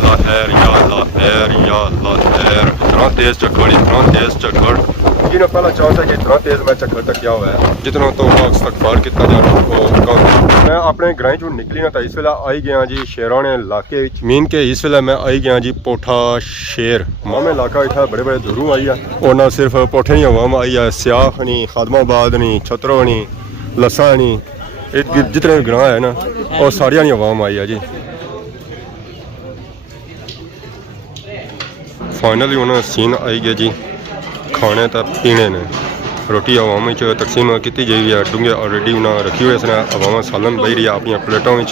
अल्लाह खैर, या अल्लाह खैर, या अल्लाह खैर। इतना तेज चक्कर, इतना तेज चक्कर। ये पहला चांस है कि इतना तेज मैं चक्कर तकिया हुआ है। जितना तो इस्तगफार कितना जाना वो कम। मैं अपने ग्रां चों निकली ना तो इस वेले आई गया जी शेराने इलाके मीन के इस वेले मैं आई गया जी पोठा शेर मामे इलाका इतना बड़े बड़े दूरों आई है। और ना सिर्फ पोठे नहीं अवाम आई है, सियाख नहीं, खादमाबाद नहीं, छतरो नहीं, लस्सा नहीं, जितने भी ग्रां है ना और सारिया नहीं अवाम आई है जी। फाइनली उन्होंने सीन आई गया जी खाने तो पीने ने रोटी अवाम तकसीम की गई है। डूंगे ऑलरेडी उन्हें रखी हुई इसने अवाम सालन बही रही है अपन प्लेटों में।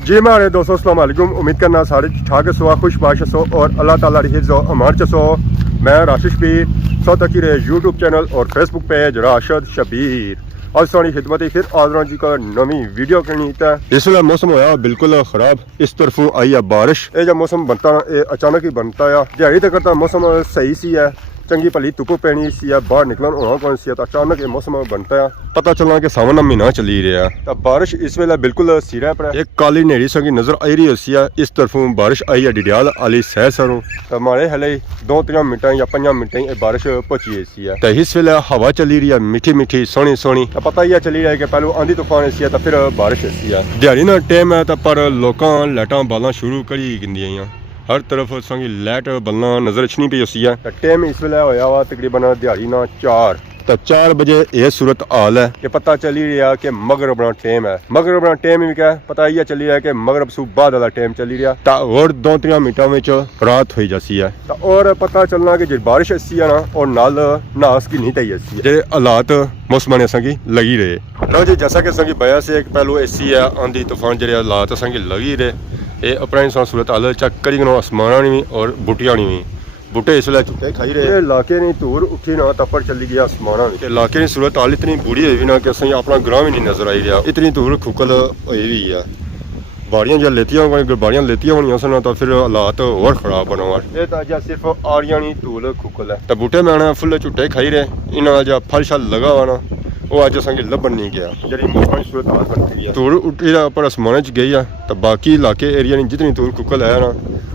जी मेरे दोस्तों अस्सलाम वालेकुम, उम्मीद करना सारे ठाक सो खुशबाश सो और अल्लाह ताला दी हिफ्ज़ व अमान च सो। मैं राशिश पीर सौ तक यूट्यूब चैनल और फेसबुक पेज राशिद शबीर आज सारी खिदमत फिर आदरा जी का नवी वीडियो करनी है। इस वेले मौसम होया बिल्कुल खराब, इस तरफों आई है बारिश। ये जब मौसम बनता ये अचानक ही बनता है। दिहाड़ी तक तो मौसम सही सी है, चंगी भली धुप पैनी सी है, बाहर निकलन होना कौन सी है, तो अचानक ये मौसम बनता है। पता चलना कि सावन महीना चली रहा है। बारिश इस वेले बिल्कुल सिरे पर एक काली नेड़ी संगी नजर आई रही होसी है। इस तरफों बारिश आई है डिडियाल आली सह सरों। तो हमारे हले 2-3 मिनट या 5 मिनट ये बारिश पहुंची ऐसी है। तो इस वेले हवा चली रही है मीठी मीठी सोहनी सोहनी। तो पता ही है चली रहा है कि पहले आंधी तूफान ऐसी है तो फिर बारिश ऐसी है। दिहाड़ी ना टाइम है तो पर लोग लाइटा बालना शुरू करी गिंदियां हर तरफ संगी लाइट बलना नजर नहीं पी उसी है। टाइम इस वेले होया वा तकरीबन दिहाड़ी ना 4 तो 4 बजे यह सूरत हाल है कि पता चली रहा कि मगरबना टाइम है। मगरबना टाइम भी क्या पता ही चली रहा है कि मगरब सू बाद वाला टाइम चली रहा तो और 2-3 मिनटों में रात हो जाती है। तो और पता चलना कि जो बारिश ऐसी है ना और नाल नास की नहीं तई ऐसी है हालात मौसम ने संगी लगी रहे। लो जी जैसा कि संगी बया से एक पहलू ऐसी है आंधी तूफान जो हालात संगी लगी रहे। ये अपना सूरत हाल चेक करी आसमान भी और बूटियां भी बूटे इस वेले चुके खाई रहे। इलाके नहीं धूर उठी ना तपर चली गया आसमान। इलाके की सूरत हाल इतनी बुरी हुई ना कि असं अपना ग्रां भी नहीं नजर आई रहा। इतनी धूर खुकल हुई भी है। बाड़ियां जो लेतियां बाड़ियां लेतियां होनी सन तो फिर हालात और खराब बना हुआ। ये तो अज सिर्फ आरिया नहीं धूल खुकल है। तो बूटे मैंने फुल झुटे खाई रहे। इन्होंने जो फल शल लगा हुआ ना वो अज असं लभन नहीं गया। जी मौसम की सूरत हाल बन गई है। धूल उठी पर आसमान च गई है। तो बाकी इलाके एरिया नहीं जितनी धूल खुकल है ना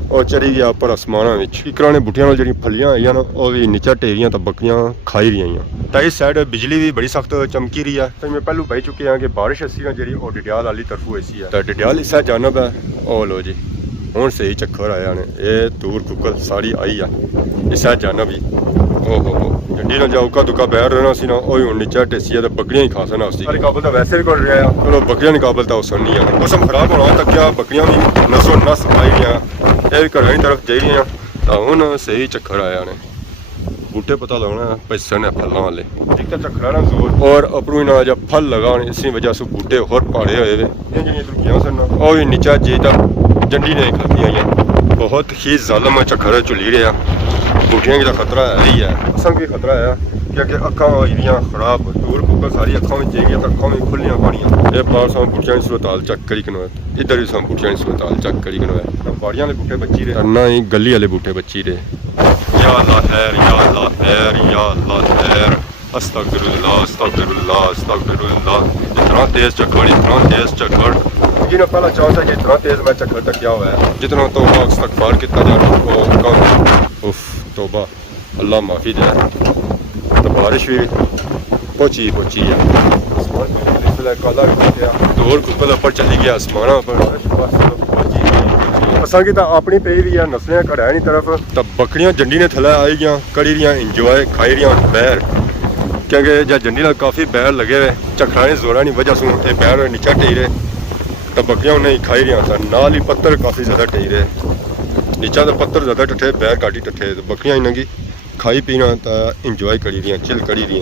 और चली गया पर आसमान किकरा ने बूटियां जी फलियां आई ना वह भी नीचा टेरियां तो बकरियां खाई रही हैं। तो इस साइड बिजली भी बड़ी सख्त चमकी रही है। तो मैं पहलू बही चुके हैं कि बारिश ऐसी ना जी और डिडियाल वाली तरफों ऐसी है। तो डिडियाल इस जानब है ओ लो जी हूँ सही चक्कर आया ने ये दूर कुकल सारी आई है इस जानब ही। ओहो जड्डी ना जाऊका दुका बैर रहना सी ना वो नीचा टेसी है तो बकरियां ही खा सना उसकी काबल तो वैसे भी कर रहा है। चलो बकरियां नहीं काबल तो उसन नहीं है। मौसम खराब होना तक क्या बकरियां भी नसो नस आई रही ये भी घर की तरफ जा रही तो हूँ सही चक्कर आया ने बूटे पता लगना पैसन है फलों वाले एक तो चक्कर ना जोर और अपनू ना जब फल लगा इसी वजह से बूटे होर पाड़े हुए तुर्कियां सन और भी नीचा जी तो जंडी ने खलती आई बहुत ही जालम चक्कर चुली रहा। बूटियां की तो खतरा है ही है असं भी खतरा है क्योंकि अखा हुई खराब दूर कुकर सारी अखा में जाएगी तो अखा में खुलियां पानियां ये पार सौ बूटियां की सूरत हाल चेक करी कनो इधर भी सौ बूटियां की सूरत हाल चेक करी कनो है। बाड़ियां वाले बूटे बची रहे ना ही गली वाले बूटे बची रहे। या अल्लाह खैर, या अल्लाह खैर, या अल्लाह खैर। अस्तगफिरुल्लाह अस्तगफिरुल्लाह अस्तगफिरुल्लाह। इतना तेज चक्कर, इतना तेज चक्कर। जी ना पहला चांस है कि इतना तेज मैं चक्कर तकिया हुआ है। जितना तो इस्तगफार कितना जाना वो कम। उफ तौबा अल्लाह माफ़ी दे। तो बारिश भी पहुंची है काला दूर कुकल पर चली गया आसमान पर असा की तो अपनी पे भी है नस्लें घड़ैनी तरफ। तो बकरियां जंडी ने थले आई गई कड़ी रही इंजॉय खाई रही बैर क्योंकि जब जंडी ना काफ़ी बैर लगे हुए चक्करा ने जोरा नहीं वजह से बैर नीचा टेई रहे तो बकरियां उन्हें खाई रही नाल ही पत्थर काफ़ी ज़्यादा टेई रहे नीचा तो पत्थर ज़्यादा टट्ठे बैर काटी टट्ठे तो बकरियां इन्हें खाई पीना तो इंजॉय करी रही चिल करी रही।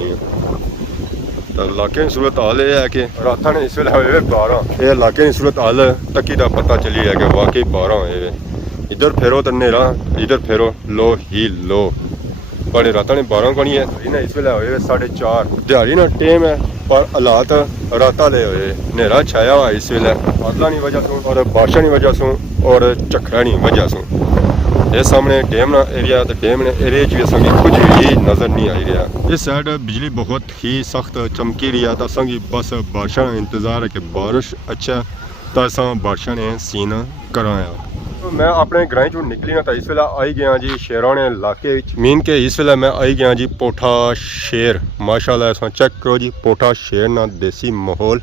तो इलाके की सूरत हाल यह है कि रात ने इस वे हुए 12 ये इलाके की सूरत हाल तकी का पता चली है कि वाकई 12 हुए। इधर फेरो तो नेरा इधर फेरो लो ही लो पर रात ने 12 को नहीं है इस वे हुए 4:30 दिहाड़ी ना टाइम है पर हालात रात ले हुए नेरा छाया हुआ इस वे बादलों की वजह से और बारिशों की वजह से और चक्करा की वजह से ये सामने डैम ना एरिया तो डैम ने एरिया च भी असांखे कुछ भी नज़र नहीं आई रहा। इस साइड बिजली बहुत ही सख्त चमकी रही है तो असांखे बस बारिश इंतज़ार है कि बारिश अच्छा तो असां बारिश ने सीन कराया। मैं अपने ग्रां चो निकली ना तो इस वेले आई गया जी शेराने इलाके मीन के इस वेले मैं आई गया जी पोठा शेर माशाल्लाह असां चेक करो जी पोठा शेर ना देसी माहौल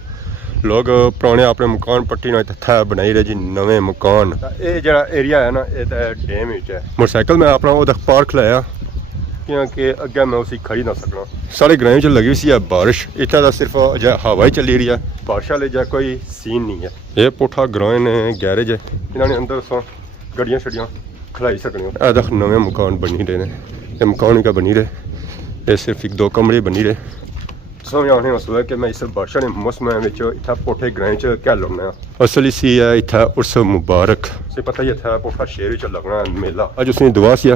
लोग पुराने अपने मकान पट्टी ना इत्थे बनाई रहे जी नवे मकान। ये जरा एरिया है ना ये डैम है मोटरसाइकिल मैं अपना वो पार्क लाया क्योंकि अगे मैं उसी खड़ी ना सकना। साढ़े ग्रां च लगी सी है बारिश इतना तो सिर्फ हवा ही चली रही है बारिश वाले जा कोई सीन नहीं है। ये पोठा ग्रां ने गैरेज है इन्होंने अंदर अस गड्डियां शड्डियां खलाई सकने। तक नवे मकान बनी रहे हैं ये मकान क्या बनी रहे ये सिर्फ एक दो कमरे बनी रहे। समझ आने मसला है कि मैं इस बारिश के मौसम इतना पोठे ग्रां च क्या लगना असल इसी है इतना उर्स मुबारक से पता ही इतना पोठा शेर च लगना मेला अज उसने दुआ सी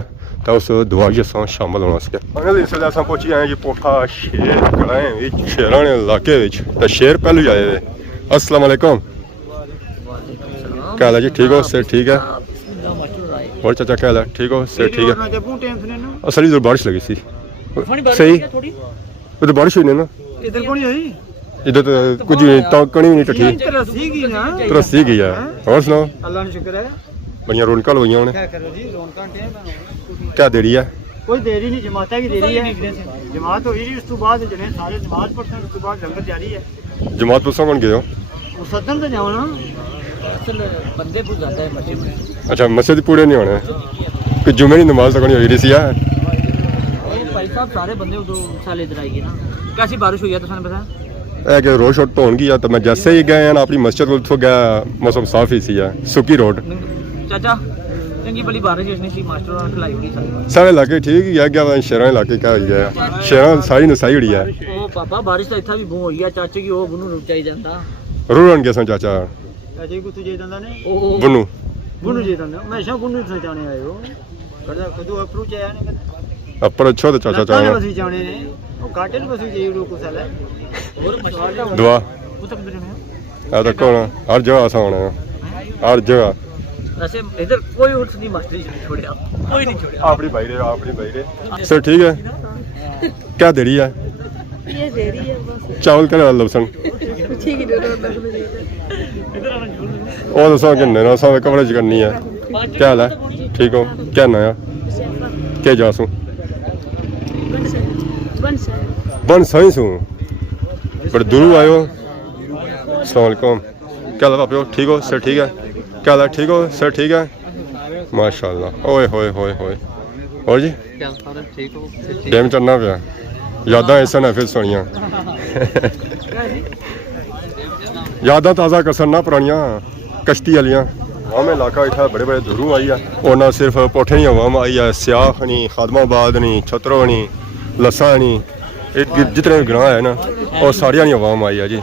तो उस दुआ च अस शामिल होना सके। इस वे अस पहुंची आए जी पोठा शेर ग्रां शेरां इलाके तो शेर पहलू आए हुए। अस्सलाम वालेकुम क्या हाल है जी ठीक हो सर ठीक है और चाचा क्या हाल है ठीक हो सर ठीक है। असल इधर बारिश लगी सी सही उधर बारिश हुई ना इधर कौन हुई इधर तो कुछ कणी नहीं टठी तरसी गई है। और सुनाओ अल्लाह ने शुक्र है बढ़िया रौनक लगियां क्या करो जी रौनक क्या देरी है कोई देरी नहीं जमात की देरी है जमात हुई जी उस तो बाद जने सारे नमाज पढ़ते हैं उस तो बाद लंगर जारी है। जमात पुसा कौन गए हो मुसद्दन तो जाओ ना असल बंदे पूछ जाता है मस्जिद में। अच्छा मस्जिद पूरे नहीं होने कि जुमे की नमाज तक नहीं हुई रही सी भाई साहब सारे बंदे उधर साल इधर आई गए ना कैसी बारिश हुई है तो पता है कि रोड शोड तो होगी तो मैं जैसे ही गए अपनी मस्जिद उतो गया मौसम साफ ही सी सुकी रोड चाचा चंगी बड़ी बारिश इसने सी मास्टर खिलाई हुई सारे इलाके ठीक ही है क्या शेरा इलाके क्या हुई है शेरा सारी नसाई हुई है। ओ पापा बारिश तो इतना भी बहुत हुई है चाचे की वो बुनू रुक चाहिए जाता रूरन के चाचा चाचे को तुझे जाता ने बुनू बुनू जे जाता हमेशा बुनू से जाने आए हो कदा कदू अप्रोच आया ने अपर अच्छा तो चाचा चाचा बसी जाने ने वो काटे बसी जे रो को साला और दुआ वो तक मेरे में आ तो कौन हर जगह ऐसा होना है हर जगह वैसे इधर कोई उठ नहीं मास्टर जी छोड़िया कोई नहीं छोड़िया अपनी भाई रे सर ठीक है क्या देरी है ये देरी है बस चावल का लसन ठीक है और दसो किन्ने ना सब कवरेज करनी है क्या हाल है ठीक हो क्या नया क्या जासू बन सही सू बड़े दूर आयो। अस्सलाम वालेकुम क्या हाल है ठीक हो सर ठीक है क्या हाल है ठीक हो सर ठीक है माशाल्लाह ओए होए होए होए और जी डैम चढ़ना पाया यादां ऐसा ना फिर सुनिया यादां ताज़ा करसन ना पुरानियां कश्ती वालियां आम इलाका इतना बड़े बड़े दूरों आई है और ना सिर्फ पोठे नहीं आवाम आई है सियाख नहीं खादमाबाद नहीं छतरो नहीं लसा नहीं जितने भी ग्रां है ना और सारिया नहीं आवाम आई है जी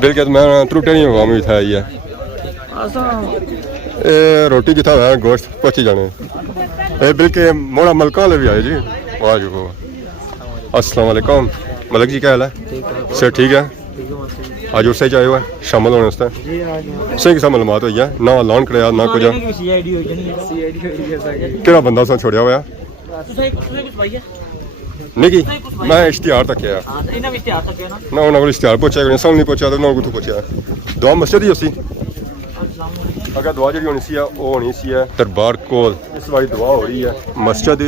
बिल्कुल मैं त्रुटे नहीं आवाम भी इतना आई है ये रोटी जितना है गोश्त पहुँची जाने ये बिल्कुल मोड़ा मलका वाले भी आए जी वाह जी वाह। अस्सलाम वालेकुम मलक जी क्या हाल है सर ठीक है आज उससे चाहे हुआ शामिल होने वास्ते सही किसा मालूमात हुई है ना लॉन कराया ना कुछ केड़ा बंदा सा छोड़िया हुआ नहीं कि मैं इश्तिहार तक गया ना उन्होंने को इश्तिहार पहुंचा सब नहीं पहुंचा तो उन्होंने कुछ पहुंचा दुआ मस्जिद ही उसी अगर दुआ जी होनी सी वो होनी सी दरबार कोल इस बारी दुआ हो रही है मस्जिद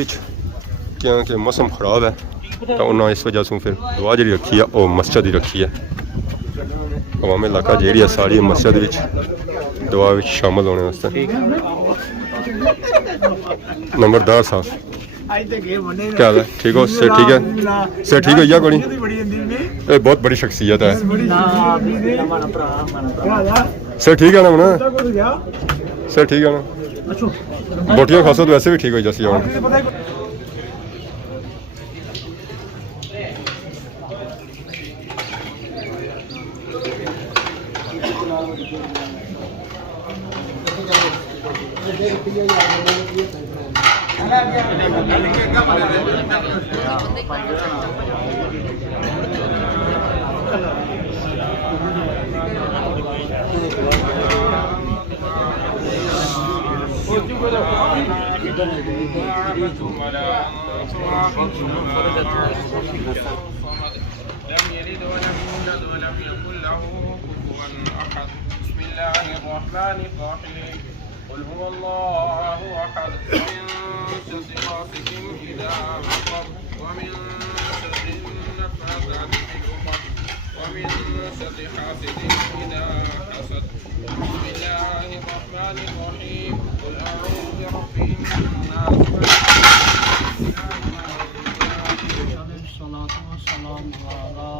क्योंकि मौसम खराब है तो उन्होंने इस वजह से फिर दुआ जी रखी है वो मस्जिद ही रखी है। अवामी इलाका जी है सारी मस्जिद दुआ शामिल होने वास्ते। नंबरदार साहब क्या हाल है ठीक हो सर ठीक है सर ठीक है कोई ये बहुत बड़ी शख्सियत है सर ठीक है ना मना सर ठीक है ना बोटियाँ खासो तो वैसे भी ठीक हो जैसे لم يلد ولم يولد ولم يكن له كفوا أحد. بسم الله الرحمن الرحيم. قل هو الله أحد. من شر غاسق إذا وقب ومن شر النفاثات في العقد ومن شر حاسد إذا حسد. بسم الله الرحمن الرحيم. قل أعوذ برب الناس الصلاة والسلام على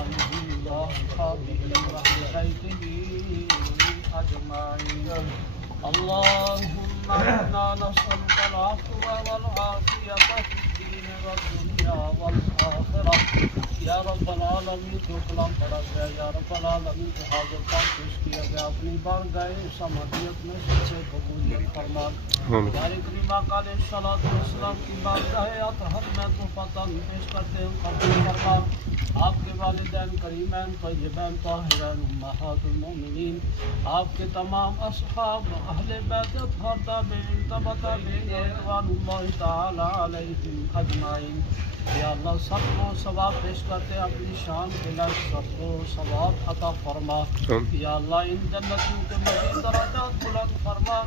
آله وأصحابه وأهل بيته أجمعين. اللهم إنا نسألك العفو والعافية في الدين والدنيا والآخرة. या रब्बल आलमीन जो कलाम पढ़ा गया, या रब्बल आलमीन जो हाजिर पाक पेश किया गया, अपनी बारगाह समदियत में सबसे कबूलियत फरमा। यारे करीमा काले सलात वस्सलाम की बारगाह अतहर में तो पता पेश करते हैं, कबूल फरमा। आपके वालिदैन करीमैन तय्यबैन ताहिरैन उम्महातुल मोमिनीन, आपके तमाम असहाब अहले बैत अतहर ताबईन तबा ताबईन रिज़वानुल्लाहि तआला अलैहिम अजमाइन। या अल्लाह सबको सवाब पेश करते हैं, अपनी शान के लायक सबको सवाब अता फरमा। या अल्लाह इन जन्नतियों के मज़ीद दराजात बुलंद फरमा।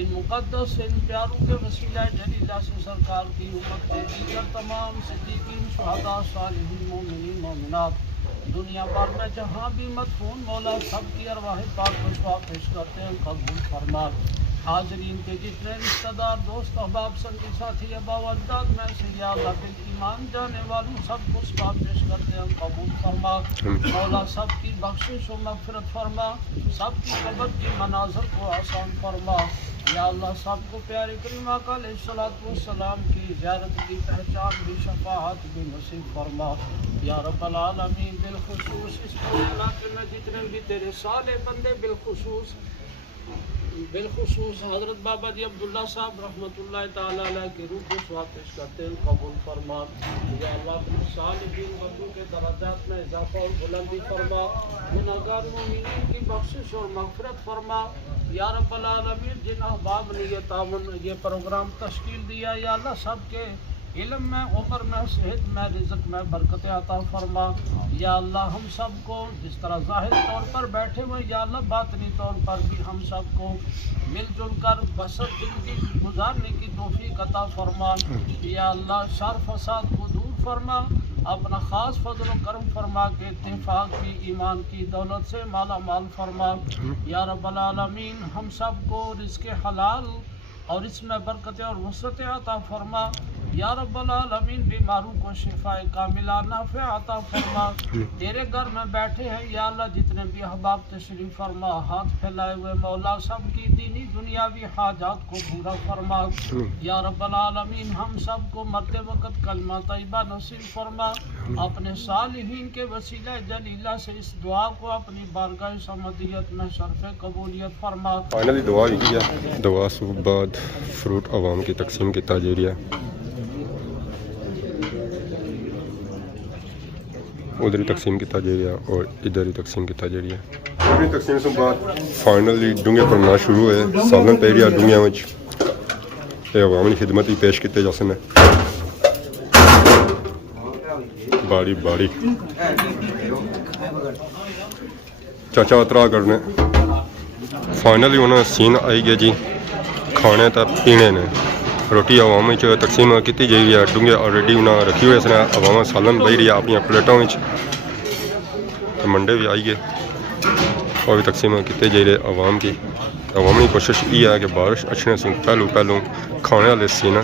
इन मुक़द्दस इन प्यारों के वसीला जलीला से सरकार की उम्मत के दीगर तमाम सिद्दीकीन शुहदा सालिहीन मोमिनीन मोमिनात दुनिया भर में जहाँ भी मदफून मौला सबकी अरवाह पाक को सवाब पेश करते हैं, कबूल फरमा। हाजरीन के जितने रिश्तेदार दोस्त अहबाब संगी साथी अबावजात में से या अल्लाह बिल ईमान जाने वालों सबको सवाब पेश करते हैं, कबूल फरमा। मौला सबकी बख्शिश और मग़फ़िरत फरमा, सबकी कब्र की मनाज़िर को आसान फरमा। या अल्लाह सबको प्यारे करीमा का अलैहिस्सलाम की ज़ियारत की पहचान भी शफ़ाअत भी नसीब फरमा। या रब्बल आलमीन बिलखुसूस इस पूरे इलाके में जितने भी तेरे साले बंदे बिलखुसूस हज़रत बाबा जी अब्दुल्ला साहब रहमतुल्लाह ताला अलैह के रूह को सवाब पेश करते हैं, कबूल फरमा। या अल्लाह अपने सालिहीन बंदों के दर्जात में इजाफा और बुलंदी फरमा, गुनहगार मोमिनीन की बख्शिश और मग़फ़िरत फरमा। या रब्बल आलमीन जिन अहबाब ने ये प्रोग्राम तश्कील दिया, या अल्लाह सबके इल्म में, उम्र में, सेहत में, रिज़्क़ में बरकत अता फरमा। या अल्लाह हम सबको जिस तरह ज़ाहिर तौर पर बैठे हुए, या अल्लाह बातनी तौर पर भी हम सबको मिलजुल कर बसर ज़िंदगी गुजारने की तौफ़ीक़ अता फरमा। या अल्लाह शर फसाद को दूर फरमा, अपना ख़ास फज़ल व करम फरमा के इत्तेफाक की ईमान की दौलत से माला माल फरमा। या रब्बल आलमीन हम सबको रिज़्क़ हलाल और इसमें बरकत और वसअत अता फरमा। या रब्बल आलमीन बीमारों को शिफाए कामिला नाफ़िआ अता फरमा। तेरे घर में बैठे हैं या अल्लाह जितने भी अहबाब तशरीफ़ फरमा, हाथ फैलाए हुए मौला सबकी दीनी दुनियावी हाजात को पूरा फरमा। या रब्बल आलमीन हम सबको मरते वक्त कलमा तैयबा नसीब फरमा। अपने सालिहीन के वसीला जलीला से इस दुआ को अपनी बारगाह समदियत में शर्फ़ कबूलियत फरमा। फाइनली दुआ ही किया, दुआ सूब बाद फ्रूट आवाम की तकसीम की ताजरिया उधर ही तकसीम किया जाएगा और इधर ही तकसीम किया जाएगा। पूरी तकसीम से बाद फाइनली डूंगे पढ़ना शुरू है। सालन पेरिया डूंगिया में अवामी खिदमत ही पेश किए जा सकते बारी बारी चाचा उतरा करने फाइनली उन्होंने सीन आई गया जी। खाने तो पीने ने रोटी अवाम तकसीम की जाइए है। डूंगे ऑलरेडी उन्हें रखी हुए इसने अवाम सालन बही रही है अपन प्लेटों में। मंडे भी आई गए और भी तकसीम की जा रहे अवाम की। अवामी कोशिश ये है कि बारिश अच्छे से पहलू खाने वाले सीन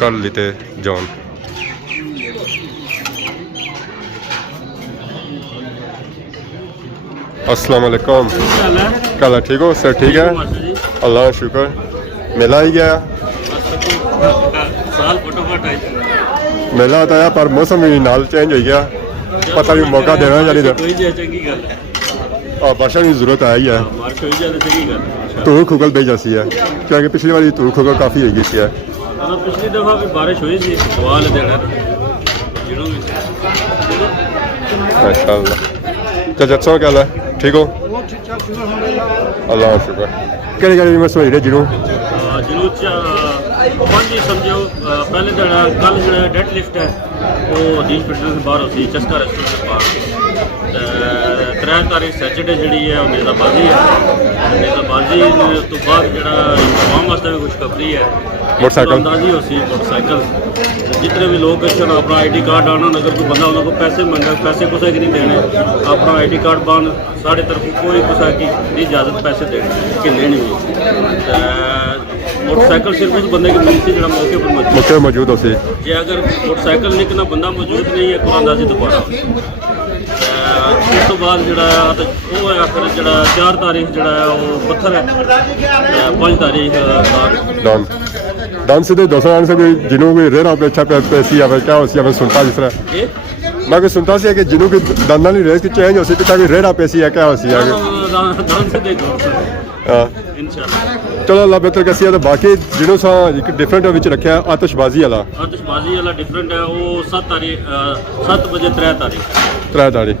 कर लेते जान। अस्सलाम वालेकुम, क्या ठीक हो सर? ठीक है, अल्लाह का शुक्र। मेला ही गया मेला तो आया पर मौसम भी नाल चेंज हो गया। पता नहीं मौका देना चाहिए। बारिश की जरूरत है ही है। धूल खुगल बही जाती है क्योंकि पिछली बार धूल खुगल काफ़ी हो गई है। पिछली दफा भी बारिश हुई थी। माशाअल्लाह। चाचा क्या है? ठीक हो? ਸ਼ੁਕਰ ਹੁੰਦਾ ਅੱਲਾਹ ਸ਼ੁਕਰ ਕਿਹੜੇ ਕਿਹੜੇ ਮਸਲੇ ਜਿਹੜੇ ਜਿਹਨੂੰ ਜਿਹਨੂੰ ਪੰਜ ਹੀ ਸਮਝੋ ਪਹਿਲੇ ਜਿਹੜਾ ਕੱਲ ਜਿਹੜਾ ਡੈਡ ਲਿਫਟ ਹੈ ਉਹ ਹਦੀਸ਼ ਫਿਟਨੈਸ ਬਾਹਰ ਹੋਤੀ ਚਸਕਾ ਰੈਸਟੋਰੈਂਟ ਦੇ ਬਾਹਰ 3 ਤਾਰੀਖ ਸੈਚਰਡੇ ਜਿਹੜੀ ਹੈ ਉਹ ਨੇਜ਼ਾਬਾਜ਼ੀ ਹੈ ਨੇਜ਼ਾਬਾਜ਼ੀ ਤੋਂ ਬਾਅਦ ਜਿਹੜਾ ਆਵਾਮ ਵਾਸਤੇ ਵੀ ਖੁਸ਼ਖਬਰੀ ਹੈ मोटरसाइकिल अंदाजी होती है मोटरसाइकिल जितने भी लोग क्वेश्चन अपना आईडी कार्ड आना अगर कोई बंदा उन्होंने पैसे मंगा पैसे कुछ की नहीं देने अपना आईडी कार्ड बन साढ़े तरफ कोई कुछ की इजाजत पैसे देने कि लेनी मोटरसाइकिल सिर्फ उस बंदे की मिलती जो मौके पर मौके मौजूद हो सी जे अगर मोटरसाइकिल निकलना बंदा मौजूद नहीं है कुरानदाजी दोबारा उस तो बाद जो फिर जो 4 तारीख जो पत्थर है 5 तारीख डॉन डॉन से दोस्तों आने से कोई जिन्हों की रेर आप अच्छा पैसी या क्या होती है मैं सुनता जिस तरह मैं कोई सुनता सी है कि जिन्हों की दंदा नहीं रेस की चेंज होती है कि रेर आप पैसी है क्या होती है दान से देखो हाँ इंशाल्लाह चलो अल्लाह बेहतर कैसी है तो बाकी जिन्हों सा एक डिफरेंट विच रखा है आतिशबाजी वाला वाला डिफरेंट है वो 7 तारीख 7 बजे 3 तारीख 3 तारीख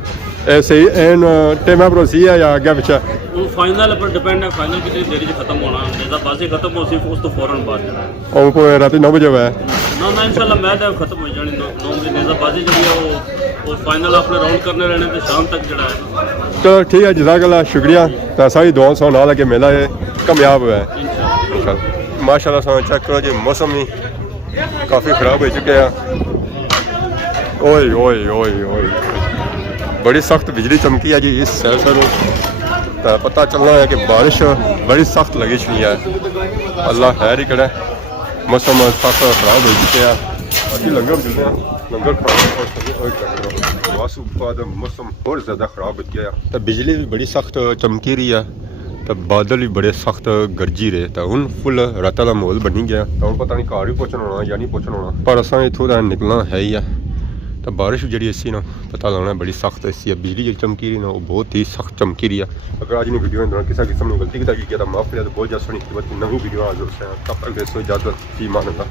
ऐसे ही एन टेमा परोसी है या आगे पिछे वो फाइनल पर डिपेंड है फाइनल कितनी देरी से खत्म होना नज़रबाजी खत्म हो सी उस तो फौरन बाद और को रात 9 बजे हुआ है ना इंशाल्लाह मैच खत्म हो जानी 9 बजे नज़रबाजी जी है वो फाइनल अपने राउंड करने रहने तो शाम तक जड़ा है चलो ठीक है जज़ाकल्लाह शुक्रिया तो सारी दुआओं से ना लगे मेला है कामयाब हुआ है इंशाल्लाह माशाल्लाह सा चेक करो जी मौसम ही काफ़ी ख़राब हो चुके हैं ओए ओए ओए ओए बड़ी सख्त बिजली चमकी है जी इस सैलसर तो पता चलना है कि बारिश बड़ी सख्त लगी हुई है अल्लाह खैर ही करे मौसम सख्त खराब हो चुके हैं अभी लंगर मिलने लंगर खराब वासु बाद मौसम और ज़्यादा खराब हो गया तो बिजली भी बड़ी सख्त चमकी रही है तो बादल भी बड़े सख्त गरजी रहे तो हूँ फुल रात का माहौल बनी गया तो हूँ पता नहीं घर भी पहुँचना होना या नहीं पहुँचना होना पर असा इतों का निकलना है ही है तो बारिश जी इसी ना पता लगना बड़ी सख्त इसी है बिजली जी चमकी रही ना वो बहुत ही सख्त चमकी रही है अगर आज नहीं वीडियो में किसी किस्म ने गलती की तो माफ़ किया तो बहुत ज़्यादा सुनी नवी वीडियो आज तब तक इजाज़त की मानता